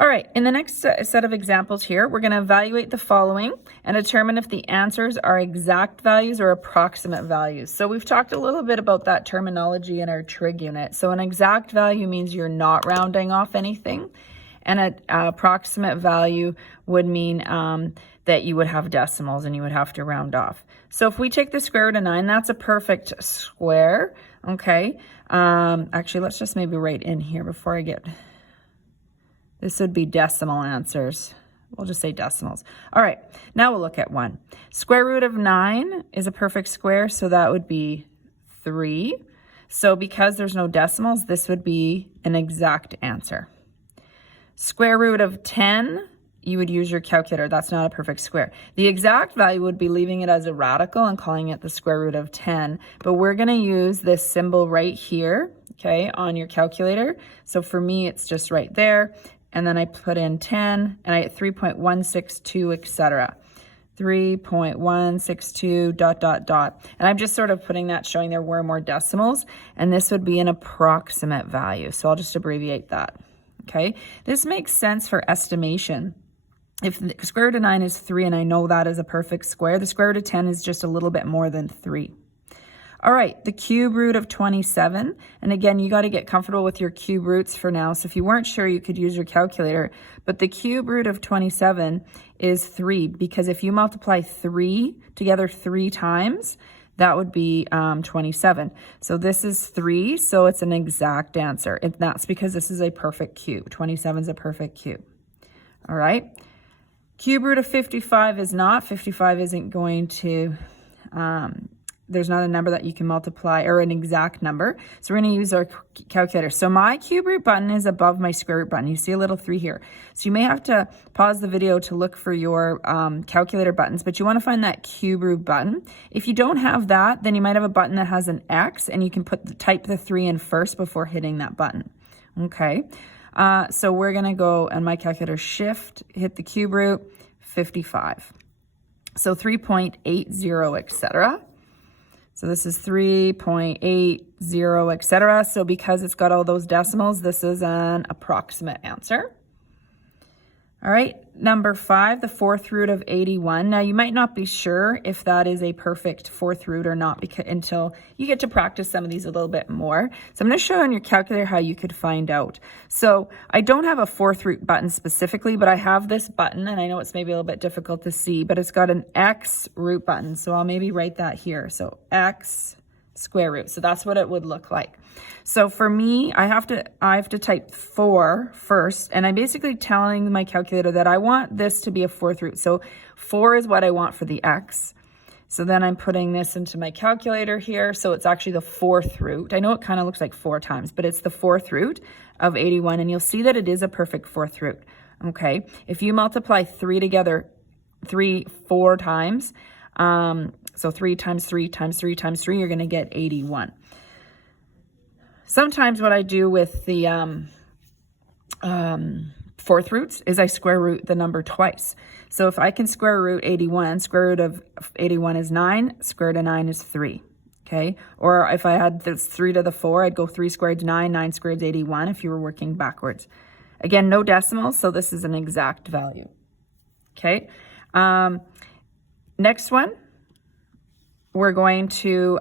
All right, in the next set of examples here, we're going to evaluate the following and determine if the answers are exact values or approximate values. So we've talked a little bit about that terminology in our trig unit. So an exact value means you're not rounding off anything, and an approximate value would mean that you would have decimals and you would have to round off. So if we take the square root of 9, that's a perfect square, okay? Actually, let's just maybe write in here before I get... This would be decimal answers. We'll just say decimals. All right, now we'll look at 1. Square root of 9 is a perfect square, so that would be 3. So because there's no decimals, this would be an exact answer. Square root of 10, you would use your calculator. That's not a perfect square. The exact value would be leaving it as a radical and calling it the square root of 10. But we're going to use this symbol right here, okay, on your calculator. So for me, it's just right there. And then I put in 10, and I get 3.162, etc. 3.162, ... And I'm just sort of putting that, showing there were more decimals, and this would be an approximate value. So I'll just abbreviate that, okay? This makes sense for estimation. If the square root of 9 is 3, and I know that is a perfect square, the square root of 10 is just a little bit more than 3. All right, the cube root of 27. And again, you got to get comfortable with your cube roots for now. So if you weren't sure, you could use your calculator. But the cube root of 27 is 3, because if you multiply 3 together 3 times, that would be 27. So this is 3, so it's an exact answer. And that's because this is a perfect cube. 27 is a perfect cube. All right. Cube root of 55 is not. 55 isn't going to... there's not a number that you can multiply, or an exact number. So we're going to use our calculator. So my cube root button is above my square root button. You see a little 3 here. So you may have to pause the video to look for your calculator buttons, but you want to find that cube root button. If you don't have that, then you might have a button that has an X, and you can type the 3 in first before hitting that button. Okay. So we're going to go, and my calculator, shift, hit the cube root, 55. So 3.80, etc. So this is 3.80, etc. So because it's got all those decimals, this is an approximate answer. All right, number 5, the 4th root of 81. Now you might not be sure if that is a perfect 4th root or not until you get to practice some of these a little bit more. So I'm going to show you on your calculator how you could find out. So I don't have a 4th root button specifically, but I have this button, and I know it's maybe a little bit difficult to see, but it's got an X root button. So I'll maybe write that here. So X square root. So that's what it would look like. So for me, I have to type 4 first, and I'm basically telling my calculator that I want this to be a 4th root. So 4 is what I want for the X. So then I'm putting this into my calculator here. So it's actually the 4th root. I know it kind of looks like 4 times, but it's the 4th root of 81, and you'll see that it is a perfect 4th root. Okay, if you multiply 3 together 4 times, so 3 times 3 times 3 times 3, you're going to get 81. Sometimes what I do with the 4th roots is I square root the number twice. So if I can square root 81, square root of 81 is 9, square root of 9 is 3. Okay, or if I had this 3 to the 4, I'd go 3 squared is 9, 9 squared is 81 if you were working backwards. Again, no decimals, so this is an exact value. Okay, next one we're going to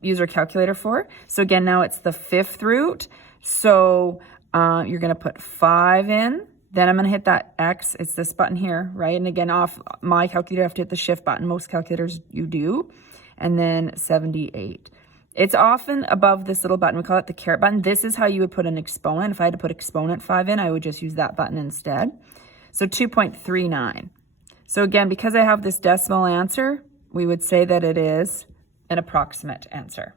use our calculator for. So again, now it's the 5th root. So you're going to put 5 in. Then I'm going to hit that X. It's this button here, right? And again, off my calculator, I have to hit the shift button. Most calculators you do. And then 78. It's often above this little button. We call it the caret button. This is how you would put an exponent. If I had to put exponent 5 in, I would just use that button instead. So 2.39. So again, because I have this decimal answer, we would say that it is an approximate answer.